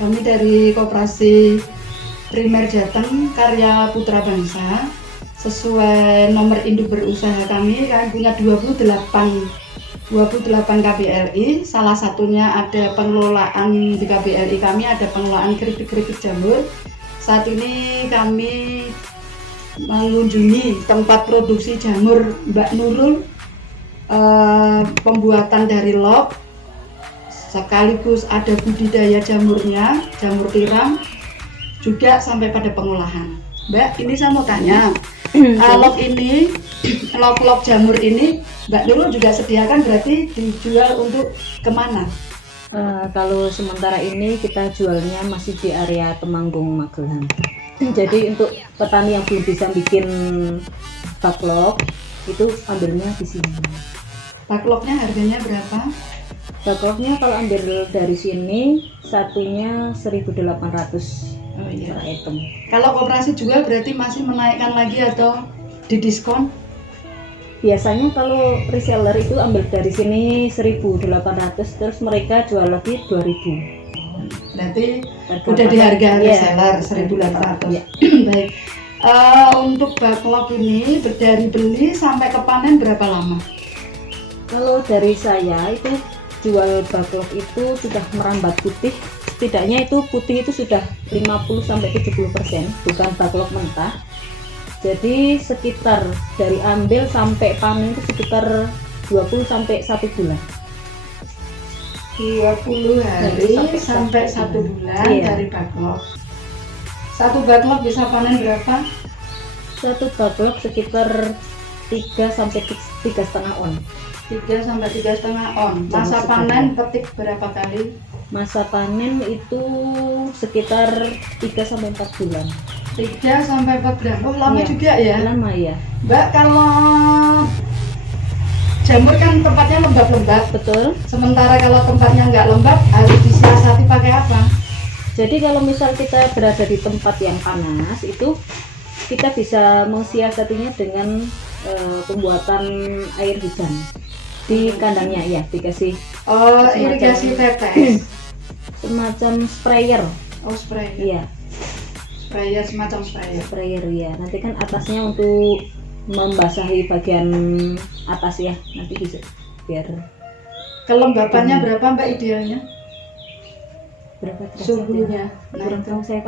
Kami dari Koperasi Primer Jateng Karya Putra Bangsa. Sesuai nomor induk berusaha kami punya 28 KBLI. Salah satunya ada pengelolaan di KBLI kami, ada pengelolaan keripik-keripik jamur. Saat ini kami mengunjungi tempat produksi jamur Mbak Nurul, pembuatan dari log, sekaligus ada budidaya jamurnya, jamur tiram, juga sampai pada pengolahan. Mbak, ini saya mau tanya, log jamur ini Mbak Nurul juga sediakan, berarti dijual untuk kemana? Kalau sementara ini kita jualnya masih di area Temanggung, Magelang. Jadi untuk petani yang belum bisa bikin backlog itu ambilnya di sini. Backlognya harganya berapa? Backlognya kalau ambil dari sini satunya 1.800 per item. Kalau koperasi juga berarti masih menaikkan lagi atau didiskon? Biasanya kalau reseller itu ambil dari sini 1.800, terus mereka jual lagi 2.000. Berarti udah di harga reseller 1.800. Ya. Baik. Untuk backlog ini dari beli sampai ke panen berapa lama? Kalau dari saya itu jual backlog itu sudah merambat putih, setidaknya itu putih itu sudah 50-70%, bukan backlog mentah. Jadi sekitar dari ambil sampai panen itu sekitar 20 sampai 1 bulan. 20 hari sampai 1 bulan dari backlog. Satu backlog bisa panen berapa? Satu backlog sekitar 3 sampai 3,5 on. 3 sampai 3,5 on. Masa panen petik berapa kali? Masa panen itu sekitar 3 sampai 4 bulan. 3 sampai 4 bulan. Oh, lama juga ya? Lama ya. Mbak, kalau jamur kan tempatnya lembab-lembab. Betul. Sementara kalau tempatnya nggak lembab, harus disiasati pakai apa? Jadi kalau misal kita berada di tempat yang panas, itu kita bisa mensiasatinya dengan pembuatan air hujan di kandangnya, ya dikasih irigasi tetes. semacam sprayer. Oh, sprayer. Iya, Sprayer, semacam sprayer. sprayer ya. Nanti kan atasnya untuk membasahi bagian atas ya, nanti bisa biar. Kelembapannya berapa Mbak idealnya? Berapa derajat Suhunya? ya? Kurang tahu saya.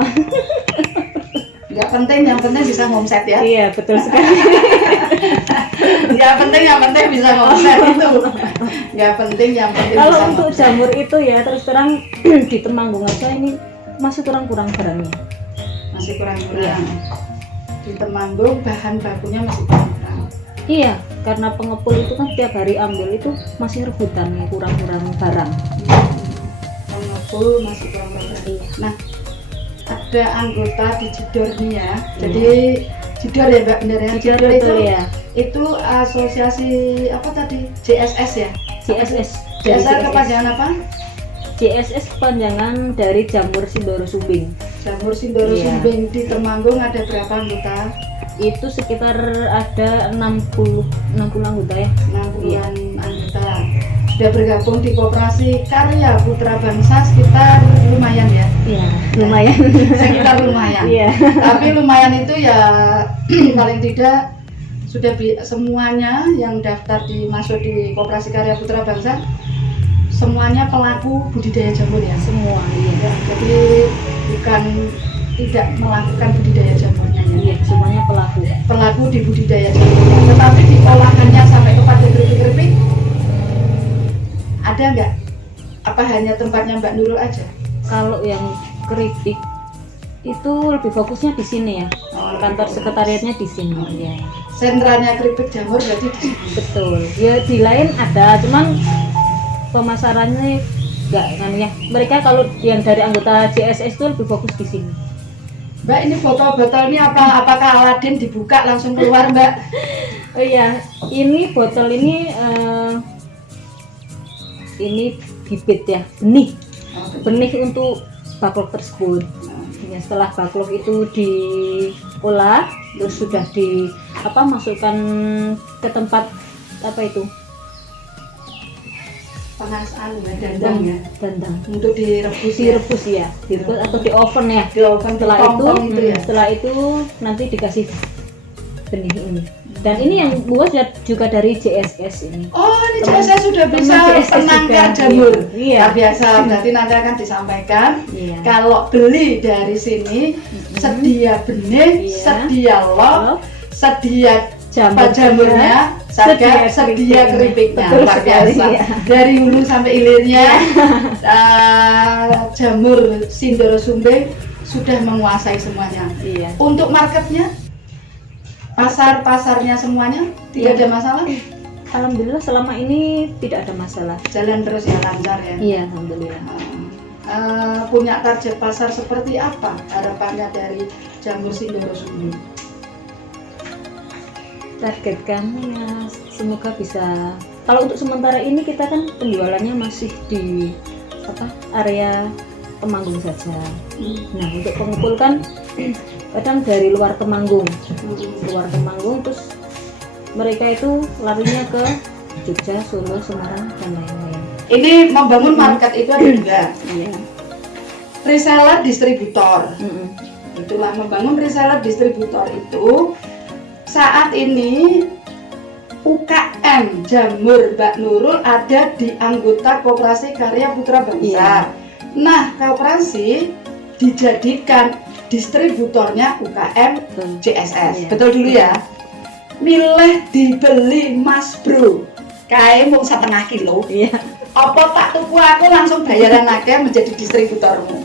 Nggak penting, yang penting bisa ngomset ya. Iya, betul sekali. Nggak penting, yang penting bisa ngomset itu. Nggak penting, yang penting Kalau bisa untuk ngomset. jamur itu ya terus terang di Temanggung aja ini masih kurang barangnya. Masih kurang-kurang. Iya. Di Temanggung bahan bakunya masih kurang-kurang. Iya, karena pengepul itu kan tiap hari ambil itu masih rebutan ya, kurang barang. Pengepul masih kurang-kurang. Iya. Nah, ada anggota di Jidor nih ya. Jadi Jidor ya Mbak, bener ya? Jidor itu betul ya. itu asosiasi apa tadi? JSS ya? JSS. JSS kepanjangan apa? JSS kepanjangan dari Jamur Sindoro Sumbing. Jamur Sindoro Iya. Sumbing. Di Temanggung ada berapa anggota? Itu sekitar ada 60 anggota ya. 60-an anggota. Sudah bergabung di Koperasi Karya Putra Bangsa sekitar lumayan ya. Iya, lumayan. Sekitar lumayan. Iya. Tapi lumayan itu ya paling tidak sudah semuanya yang daftar masuk di Koperasi Karya Putra Bangsa semuanya pelaku budidaya jamur ya. Semua, iya. Ya, jadi bukan tidak melakukan budidaya jamurnya ya. Iya, semuanya pelaku. Pelaku di budidaya jamurnya. Tetapi di olahannya sampai ke pada keripik-keripik ada nggak? Apa hanya tempatnya Mbak Nurul aja? Kalau yang keripik itu lebih fokusnya di sini ya. Kantor sekretariatnya di sini ya. Sentranya keripik jamur berarti di sini. Betul. Ya di lain ada, cuman pemasarannya enggak kan ya. Mereka kalau yang dari anggota JSS itu lebih fokus di sini. Mbak, ini botol-botol ini apakah Aladin dibuka langsung keluar Mbak? Oh iya, ini botol ini bibit ya, benih untuk backlog tersebut. Ya, setelah backlog itu diolah, terus sudah masukkan ke tempat apa itu? dandang ya, dandang untuk direbus direbus ya, direbus atau di oven ya. di oven. Setelah itu, ya. setelah itu nanti dikasih benih ini. Dan ini yang buat juga dari JSS ini. Oh, ini saya sudah bisa penangkar jamur. Iya. Nah, biasa berarti nanti akan disampaikan. Iya. Kalau beli dari sini, sedia benih, sedia log, sedia jamurnya, sedia keripiknya. Luar biasa. Ya. Dari hulu sampai hilirnya, jamur Sindoro Sumbe sudah menguasai semuanya. Iya. Untuk marketnya, pasarnya semuanya tidak ada masalah. Alhamdulillah selama ini tidak ada masalah. Jalan terus ya, lancar ya. Iya, alhamdulillah. Punya target pasar seperti apa harapannya dari jamur Sindoro Sumbe? Target kami ya semoga bisa. Kalau untuk sementara ini kita kan penjualannya masih di area Temanggung saja. Nah, untuk pengumpul kan kadang dari luar Temanggung, terus mereka itu larinya ke Jogja, Solo, Semarang dan lain-lain. Ini membangun market itu ada juga. Iya. Reseller distributor. Itulah membangun reseller distributor itu. Saat ini UKM Jamur Mbak Nurul ada di anggota Koperasi Karya Putra Bangsa. Iya. Nah, koperasi dijadikan distributornya UKM JSS. Iya. Betul dulu ya. Milih dibeli Mas Bro. Kae mau 1,5 kilo. Iya. Apa tak tuku aku langsung bayaran akeh menjadi distributormu.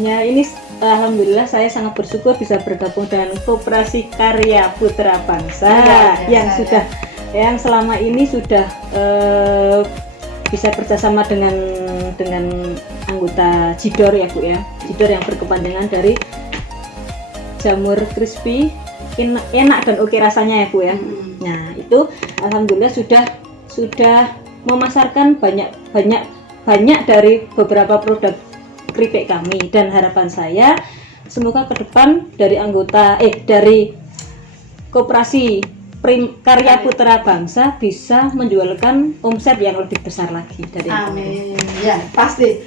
Ya ini alhamdulillah saya sangat bersyukur bisa bergabung dengan Koperasi Karya Putra Bangsa yang selama ini sudah bisa bersama dengan anggota Jidor ya Bu ya. Jidor yang berkepanjangan dari jamur crispy enak dan oke rasanya ya Bu ya. Nah, itu alhamdulillah sudah memasarkan banyak dari beberapa produk keripik kami, dan harapan saya semoga ke depan dari dari Koperasi Karya Putra Bangsa bisa menjualkan omset yang lebih besar lagi dari amin. Ya, pasti.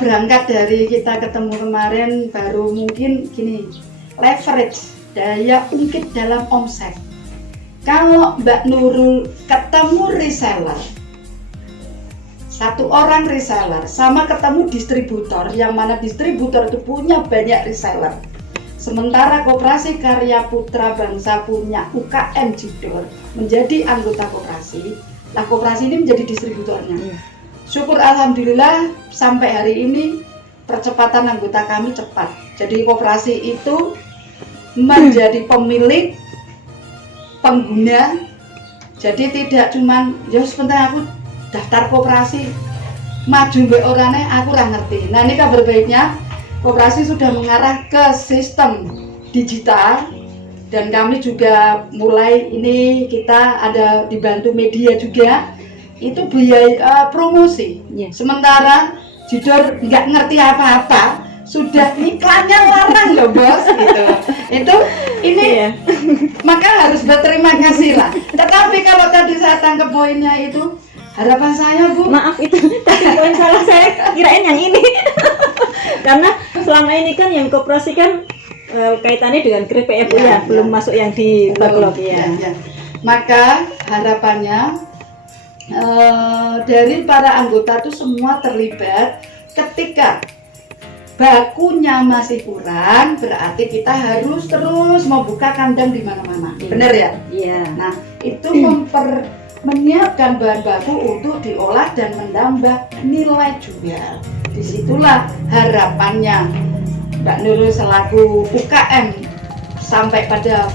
Berangkat dari kita ketemu kemarin baru mungkin gini, leverage, daya ungkit dalam omset. Kalau Mbak Nurul ketemu reseller, satu orang reseller sama ketemu distributor, yang mana distributor itu punya banyak reseller. Sementara Koperasi Karya Putra Bangsa punya UKM Jidor menjadi anggota koperasi. Nah, koperasi ini menjadi distributornya. Syukur alhamdulillah sampai hari ini percepatan anggota kami cepat. Jadi koperasi itu menjadi pemilik, pengguna. Jadi tidak cuman ya sebentar aku daftar koperasi maju mbek orane aku ora ngerti. Nah, ini kabar baiknya koperasi sudah mengarah ke sistem digital, dan kami juga mulai ini kita ada dibantu media juga itu biaya promosi. Sementara Jidor nggak ngerti apa-apa sudah iklannya larang loh bos gitu. Ini maka harus berterima kasih lah. Tetapi kalau tadi saya tangkap poinnya itu, harapan saya Bu, maaf itu tadi poin salah saya kirain yang ini. Karena selama ini kan yang koperasi kan kaitannya dengan keripik ya, belum masuk yang di backlog ya. Maka harapannya dari para anggota itu semua terlibat. Ketika bakunya masih kurang, berarti kita harus terus membuka kandang di mana-mana. Benar ya? Iya. Nah, itu menyiapkan bahan baku untuk diolah dan menambah nilai jual. Disitulah harapannya Mbak Nurul selaku UKM sampai pada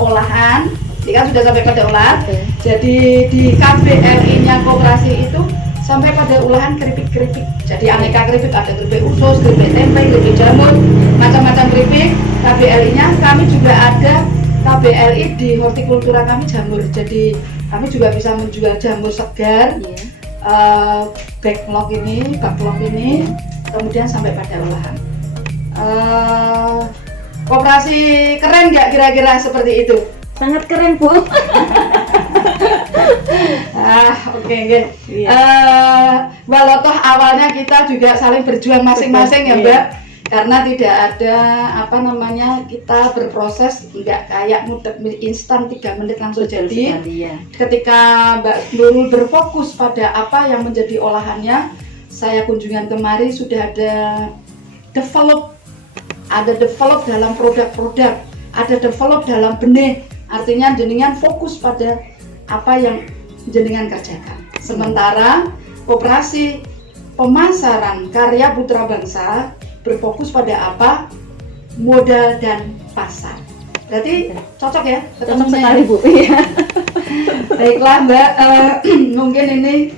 olahan. Jika sudah sampai pada olahan, jadi di KBLI-nya koperasi itu sampai pada olahan keripik-keripik. Jadi aneka keripik, ada keripik usus, keripik tempe, keripik jamur, macam-macam keripik. KBLI-nya kami juga ada KBLI di hortikultura kami jamur. Jadi kami juga bisa menjual jamur segar, backlog ini, kemudian sampai pada olahan. Koperasi keren nggak kira-kira seperti itu? Sangat keren Bu. Oke, oke. Iya. Walau toh awalnya kita juga saling berjuang masing-masing ya Betul, Mbak, karena tidak ada apa namanya, kita berproses nggak kayak mudah instan 3 menit langsung Betul jadi. sekali, ya. Ketika Mbak Nurul berfokus pada apa yang menjadi olahannya, saya kunjungan kemari sudah ada develop dalam produk-produk, ada develop dalam benih. Artinya jenengan fokus pada apa yang jenengan kerjakan. Sementara operasi pemasaran karya Putra Bangsa berfokus pada apa? Modal dan pasar. Berarti cocok ya Cocok ketemunya sekali, ya? Bu. Iya. Baiklah Mbak, mungkin ini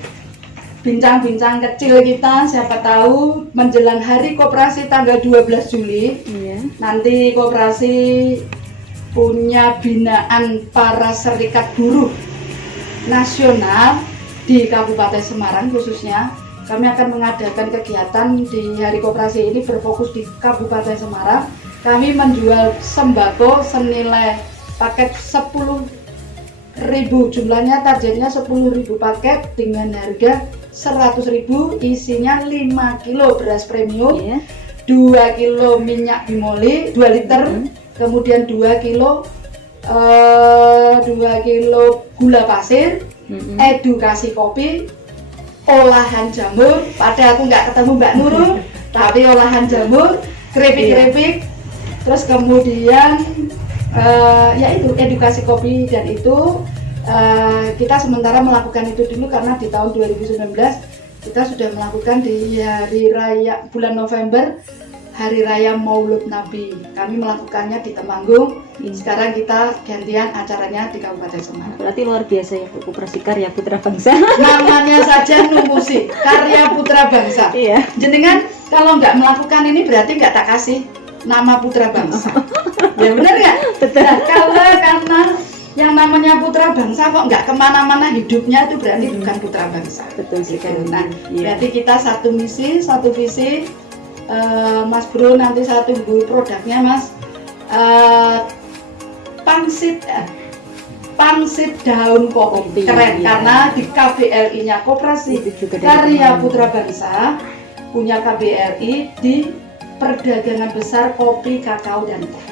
bincang-bincang kecil kita, siapa tahu menjelang hari koperasi tanggal 12 Juli Iya. nanti koperasi punya binaan para serikat buruh nasional di Kabupaten Semarang khususnya. Kami akan mengadakan kegiatan di hari koperasi ini berfokus di Kabupaten Semarang. Kami menjual sembako senilai paket 10.000, jumlahnya targetnya 10.000 paket dengan harga 100.000, isinya 5 kilo beras premium, Iya. 2 kilo minyak bimoli 2 liter, kemudian 2 kilo gula pasir, edukasi kopi, olahan jamur. Pada aku nggak ketemu Mbak Nurul, tapi olahan jamur, keripik-keripik, terus kemudian ya itu edukasi kopi. Dan itu kita sementara melakukan itu dulu karena di tahun 2019 kita sudah melakukan di hari raya bulan November, hari raya Maulud Nabi. Kami melakukannya di Temanggung. Sekarang kita gantian acaranya di Kabupaten Semarang. Berarti luar biasa ya, Bu, Koperasi Karya Putra Bangsa. Namanya saja nunggu sih, karya Putra Bangsa. Iya. Jenengan kalau nggak melakukan ini berarti nggak tak kasih nama Putra Bangsa. Ya benar nggak? Nah, kalau karena yang namanya Putra Bangsa kok nggak kemana-mana hidupnya, itu berarti bukan Putra Bangsa. Betul sekali. Nah, Iya. berarti kita satu misi, satu visi. Mas Bro nanti saya tunggu produknya Mas. Pangsit daun kopi. Keren, iya. karena di KBRI-nya Koperasi Itu juga dari Karya teman. Putra Bangsa punya KBRI di perdagangan besar kopi, kakao, dan teh.